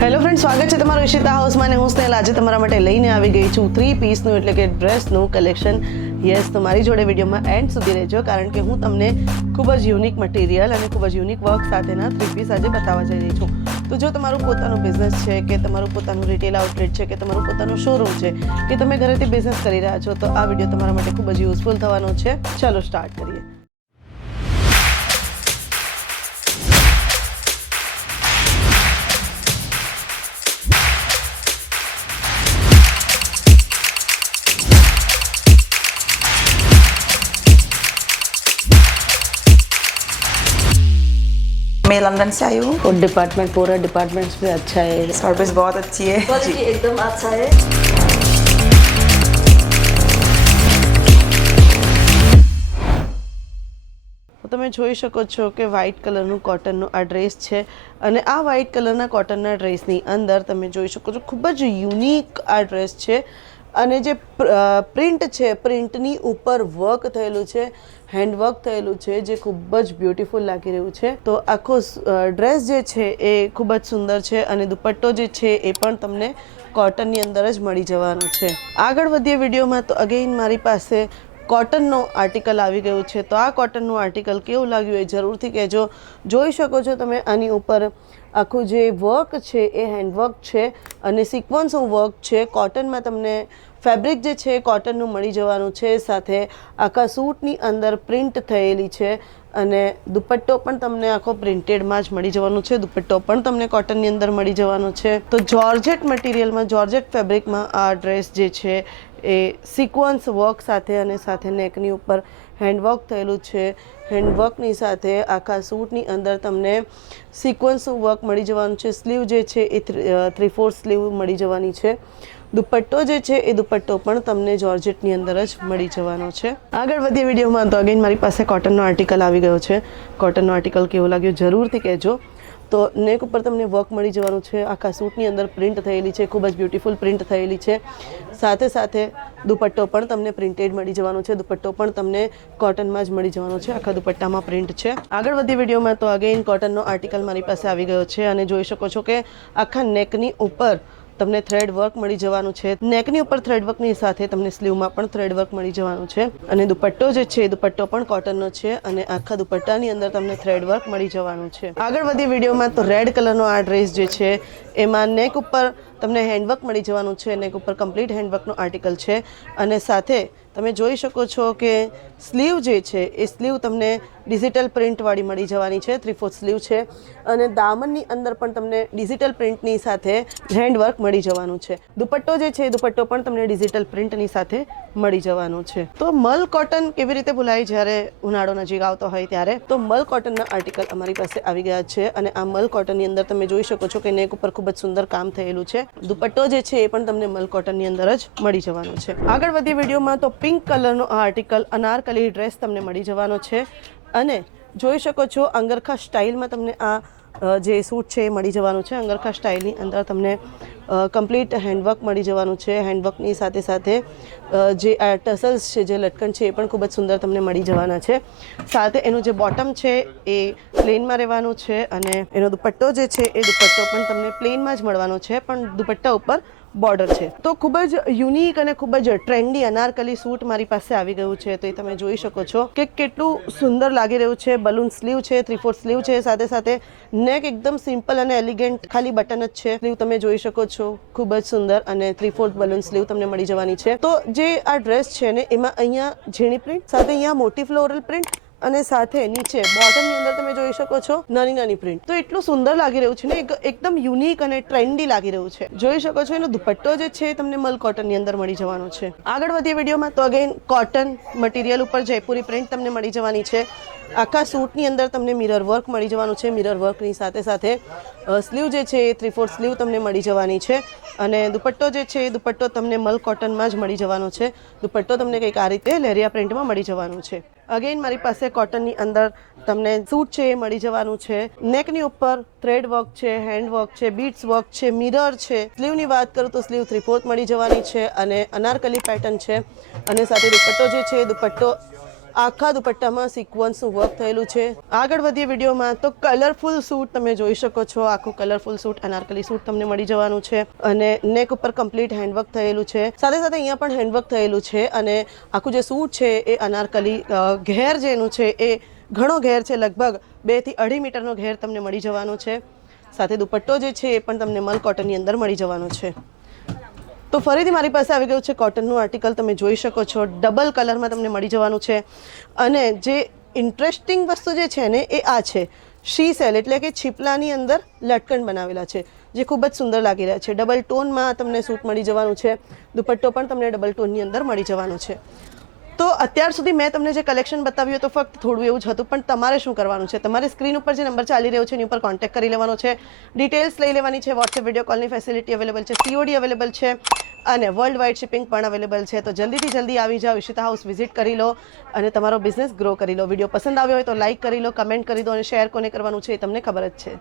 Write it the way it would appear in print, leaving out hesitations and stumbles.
Hello friend, સ્વાગત છે તમારું ઈશિતા હાઉસમાં. હું સ્નેહલ આજે તમારા માટે લઈને આવી ગઈ છું 3 પીસનું એટલે કે ડ્રેસનું કલેક્શન. યસ, તો મારી જોડે વિડીયોમાં એન્ડ સુધી રહેજો, કારણ કે હું તમને ખૂબ જ યુનિક મટીરિયલ અને ખૂબ જ યુનિક વર્ક સાથેના 3 પીસ આજે બતાવવા જઈ રહી છું. તો જો તમારું પોતાનું બિઝનેસ છે કે તમારું પોતાનું રિટેલ આઉટલેટ છે કે તમારું પોતાનું શોરૂમ છે કે તમે ઘરેથી બિઝનેસ કરી રહ્યા છો, તો આ વિડીયો તમારા માટે ખૂબ જ યુઝફુલ થવાનો છે. ચલો સ્ટાર્ટ કરીએ. मैं लंदन से आई हूँ और डिपार्टमेंट पूरा डिपार्टमेंट्स भी अच्छा है, सर्विस बहुत अच्छी है क्वालिटी एकदम अच्छा है. તમે જોઈ શકો છો કે વ્હાઇટ કલરનું કોટનનું આ ડ્રેસ છે, અને આ વ્હાઇટ કલરના કોટનના ડ્રેસની અંદર તમે જોઈ શકો છો ખૂબ જ યુનિક આ ડ્રેસ છે. અને જે પ્રિન્ટ છે, પ્રિન્ટની ઉપર વર્ક થયેલું છે, હેન્ડવર્ક થયેલું છે, જે ખૂબ જ બ્યુટીફુલ લાગી રહ્યું છે. તો આખો ડ્રેસ જે છે એ ખૂબ જ સુંદર છે, અને દુપટ્ટો જે છે એ પણ તમને કોટનની અંદર જ મળી જવાનું છે. આગળ વધીએ વિડીયોમાં, તો અગેઇન મારી પાસે કોટનનો આર્ટિકલ આવી ગયું છે. તો આ કોટનનું આર્ટિકલ કેવું લાગ્યું એ જરૂરથી કહેજો. જોઈ શકો છો તમે આની ઉપર આખું જે વર્ક છે એ હેન્ડવર્ક છે અને સિક્વન્સનું વર્ક છે. કોટનમાં તમને ફેબ્રિક જે છે કોટનનું મળી જવાનું છે, સાથે આખા સૂટની અંદર પ્રિન્ટ થયેલી છે, અને દુપટ્ટો પણ તમને આખો પ્રિન્ટેડમાં જ મળી જવાનું છે. દુપટ્ટો પણ તમને કોટનની અંદર મળી જવાનો છે. તો જોર્જેટ મટીરિયલમાં, જોર્જેટ ફેબ્રિકમાં આ ડ્રેસ જે છે એ સિક્વન્સ વર્ક સાથે અને સાથે નેકની ઉપર હેન્ડવર્ક થયેલું છે. હેન્ડવર્કની સાથે આખા સૂટની અંદર તમને સિક્વન્સનું વર્ક મળી જવાનું છે. સ્લીવ જે છે એ 3/4 સ્લીવ મળી જવાની છે. દુપટ્ટો જે છે એ દુપટ્ટો પણ તમને જોર્જેટની અંદર જ મળી જવાનો છે. આગળ વધીએ વિડીયોમાં, તો અગેન મારી પાસે કોટનનો આર્ટિકલ આવી ગયો છે. કોટનનો આર્ટિકલ કેવો લાગ્યો જરૂરથી કહેજો. તો નેક ઉપર તમને વર્ક મળી જવાનું છે. આખા સૂટની અંદર પ્રિન્ટ થયેલી છે, ખૂબ જ બ્યુટીફુલ પ્રિન્ટ થયેલી છે. સાથે સાથે દુપટ્ટો પણ તમને પ્રિન્ટેડ મળી જવાનો છે. દુપટ્ટો પણ તમને કોટનમાં જ મળી જવાનો છે. આખા દુપટ્ટામાં પ્રિન્ટ છે. આગળ વધી વિડીયોમાં, તો અગેઇન કોટનનો આર્ટિકલ મારી પાસે આવી ગયો છે, અને જોઈ શકો છો કે આખા નેકની ઉપર તમને થ્રેડ વર્ક મળી જવાનું છે. નેકની ઉપર થ્રેડ વર્કની સાથે તમને સ્લીવમાં પણ થ્રેડ વર્ક મળી જવાનું છે. અને દુપટ્ટો જે છે દુપટ્ટો પણ કોટનનો છે, અને આખા દુપટ્ટાની અંદર તમને થ્રેડ વર્ક મળી જવાનું છે. આગળ વધી વિડીયોમાં, તો રેડ કલરનો આ ડ્રેસ જે છે એમાં નેક ઉપર તમને હેન્ડવર્ક મળી જવાનું છે. નેક ઉપર કમ્પ્લીટ હેન્ડવર્કનો આર્ટિકલ છે, અને સાથે તમે જોઈ શકો છો કે સ્લીવ જે છે એ સ્લીવ તમને ડિજિટલ પ્રિન્ટવાળી મળી જવાની છે. 3/4 સ્લીવ છે, અને દામનની અંદર પણ તમને ડિજિટલ પ્રિન્ટની સાથે હેન્ડવર્ક મળી જવાનું છે. દુપટ્ટો જે છે દુપટ્ટો પણ તમને ડિજિટલ પ્રિન્ટની સાથે મળી જવાનું છે. તો મલ કોટન કેવી રીતે ભૂલાય જ્યારે ઉનાળો નજીક આવતો હોય ત્યારે? તો મલ કોટનના આર્ટિકલ અમારી પાસે આવી ગયા છે, અને આ મલ કોટનની અંદર તમે જોઈ શકો છો કે નેક ઉપર ખૂબ જ સુંદર કામ થયેલું છે. દુપટ્ટો જે છે એ પણ તમને મલ કોટનની અંદર જ મળી જવાનો છે. આગળ વધી વિડીયોમાં, તો પિંક કલરનો આ આર્ટિકલ અનારકલી ડ્રેસ તમને મળી જવાનો છે, અને જોઈ શકો છો અંગરખા સ્ટાઇલમાં તમને આ જે સૂટ છે એ મળી જવાનું છે. અંગરખા સ્ટાઇલની અંદર તમને કમ્પ્લીટ હેન્ડવર્ક મળી જવાનું છે. હેન્ડવર્કની સાથે સાથે જે આ ટસલ્સ છે, જે લટકન છે, એ પણ ખૂબ જ સુંદર તમને મળી જવાના છે. સાથે એનું જે બોટમ છે એ પ્લેનમાં રહેવાનું છે, અને એનો દુપટ્ટો જે છે એ દુપટ્ટો પણ તમને પ્લેનમાં જ મળવાનો છે, પણ દુપટ્ટા ઉપર બોર્ડર છે. તો ખૂબ જ યુનિક અને ખૂબ જ ટ્રેન્ડી અનારકલી સૂટ મારી પાસે આવી ગયું છે. તો એ તમે જોઈ શકો છો કે કેટલું સુંદર લાગી રહ્યું છે. બલૂન સ્લીવ છે, 3/4 સ્લીવ છે, સાથે સાથે નેક એકદમ સિમ્પલ અને એલિગન્ટ, ખાલી બટન જ છે. સ્લીવ તમે જોઈ શકો છો, ખૂબ જ સુંદર, અને 3/4 બલૂન સ્લીવ તમને મળી જવાની છે. તો જે આ ડ્રેસ છે ને એમાં અહીંયા ઝીણી પ્રિન્ટ, સાથે અહીંયા મોટી ફ્લોરલ પ્રિન્ટ, અને સાથે નીચે બોટમની અંદર તમે જોઈ શકો છો નાની નાની પ્રિન્ટ. તો એટલું સુંદર લાગી રહ્યું છે ને, એકદમ યુનિક અને ટ્રેન્ડી લાગી રહ્યું છે. જોઈ શકો છો એનો દુપટ્ટો જે છે તમને મલ કોટનની અંદર મળી જવાનો છે. આગળ વધીએ વિડીયોમાં, તો અગેન કોટન મટીરિયલ ઉપર જયપુરી પ્રિન્ટ તમને મળી જવાની છે. આખા સૂટની અંદર તમને મિરર વર્ક મળી જવાનું છે. મિરર વર્કની સાથે સાથે સ્લીવ જે છે એ 3/4 સ્લીવ તમને મળી જવાની છે, અને દુપટ્ટો જે છે એ દુપટ્ટો તમને મલ કોટનમાં જ મળી જવાનો છે. દુપટ્ટો તમને કંઈક આ રીતે લેરિયા પ્રિન્ટમાં મળી જવાનું છે. અગેન મારી પાસે કોટનની અંદર તમને સૂટ છે એ મળી જવાનું છે. નેકની ઉપર થ્રેડ વર્ક છે, હેન્ડ વર્ક છે, બીટ્સ વર્ક છે, મિરર છે. સ્લીવની વાત કરું તો સ્લીવ 3/4 મળી જવાની છે, અને અનારકલી પેટર્ન છે, અને સાથે દુપટ્ટો જે છે દુપટ્ટો આખા દુપટ્ટામાં સિક્વન્સનું વર્ક થયેલું છે. આગળ વધીએ વિડીયોમાં તો કલરફુલ સૂટ તમે જોઈ શકો છો. આખું કલરફુલ સૂટ અનારકલી સૂટ તમને મળી જવાનું છે અને નેક ઉપર કમ્પ્લીટ હેન્ડવર્ક થયેલું છે. સાથે સાથે અહીંયા પણ હેન્ડવર્ક થયેલું છે અને આખું જે સૂટ છે એ અનારકલી ઘેર જેનું છે એ ઘણો ઘેર છે, લગભગ 2 થી 2.5 મીટરનો ઘેર તમને મળી જવાનો છે. સાથે દુપટ્ટો જે છે એ પણ તમને મલ કોટનની અંદર મળી જવાનો છે. તો ફરીથી મારી પાસે આવી ગયું છે કોટનનું આર્ટિકલ. તમે જોઈ શકો છો ડબલ કલરમાં તમને મળી જવાનું છે અને જે ઇન્ટરેસ્ટિંગ વસ્તુ જે છે ને એ આ છે શી સેલ, એટલે કે છીપલાની અંદર લટકણ બનાવેલા છે જે ખૂબ જ સુંદર લાગી રહ્યા છે. ડબલ ટોનમાં તમને સૂટ મળી જવાનું છે. દુપટ્ટો પણ તમને ડબલ ટોનની અંદર મળી જવાનો છે. તો અત્યાર સુધી મેં તમને જે કલેક્શન બતાવ્યું તો ફક્ત થોડું એવું જ હતું, પણ તમારે શું કરવાનું છે? તમારે સ્ક્રીન ઉપર જે નંબર ચાલી રહ્યો છે એની ઉપર કોન્ટેક્ટ કરી લેવાનો છે, ડિટેલ્સ લઈ લેવાની છે. વોટ્સએપ વિડીયો કોલની ફેસિલિટી અવેલેબલ છે, COD અવેલેબલ છે અને વર્લ્ડ વાઇડ શિપિંગ પણ અવેલેબલ છે. તો જલ્દીથી જલ્દી આવી જાઓ, ઈશિતા હાઉસ વિઝિટ કરી લો અને તમારો બિઝનેસ ગ્રો કરી લો. વિડીયો પસંદ આવ્યો હોય તો લાઇક કરી લો, કમેન્ટ કરી દો અને શેર કોને કરવાનું છે એ તમને ખબર જ છે.